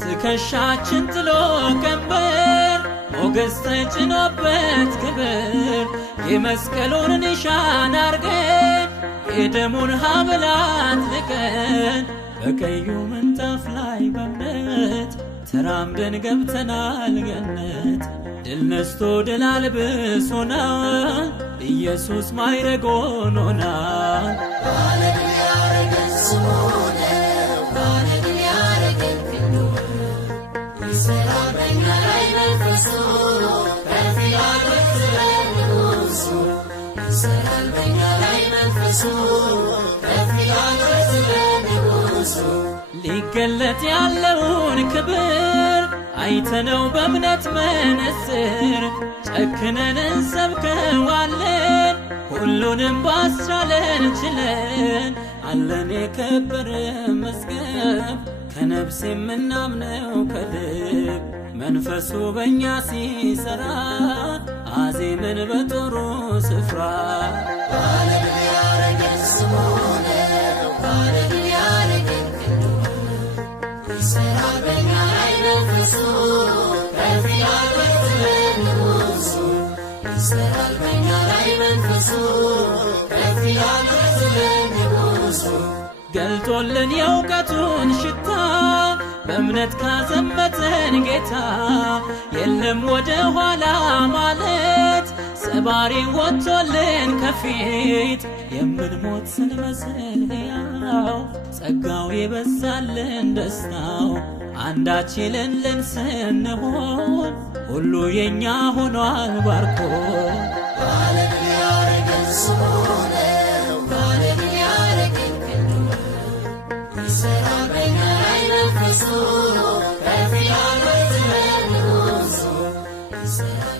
ትከሻችን ጥሎ ቀንበር ሞገስ ተጭኖበት ክብር የመስቀሉን ኒሻን አርገን የደሙን ሐብል አጥልቀን በቀዩ ምንጣፍ ላይ በእምነት ተራምደን ገብተናል ገነት። ድል ነስቶ ድል አልብሶናል ኢየሱስ ማዕረግ ሆኖናል። ሊገለጥ ያለውን ክብር አይተነው በእምነት መነጽር ጨክነን እንሰብከዋለን ሁሉንም ባስቻለን ችለን አለን የከበረ መዝገብ ከነፍስ የምናምነው ከልብ መንፈሱ በእኛ ሲሰራ አዜምን በጦሩ ስፍራ ገልጦልን የእውቀቱን ሽታ በእምነት ካዘመተን ጌታ የለም ወደ ኋላ ማለት ሰባሪ ወጥቶልን ከፊት የምንሞት ስንመስል ሕያው ጸጋው የበዛልን ደስታው አንዳች የሌለን ስንሆን ሁሉ የኛ ሆኗል ባርኮ Say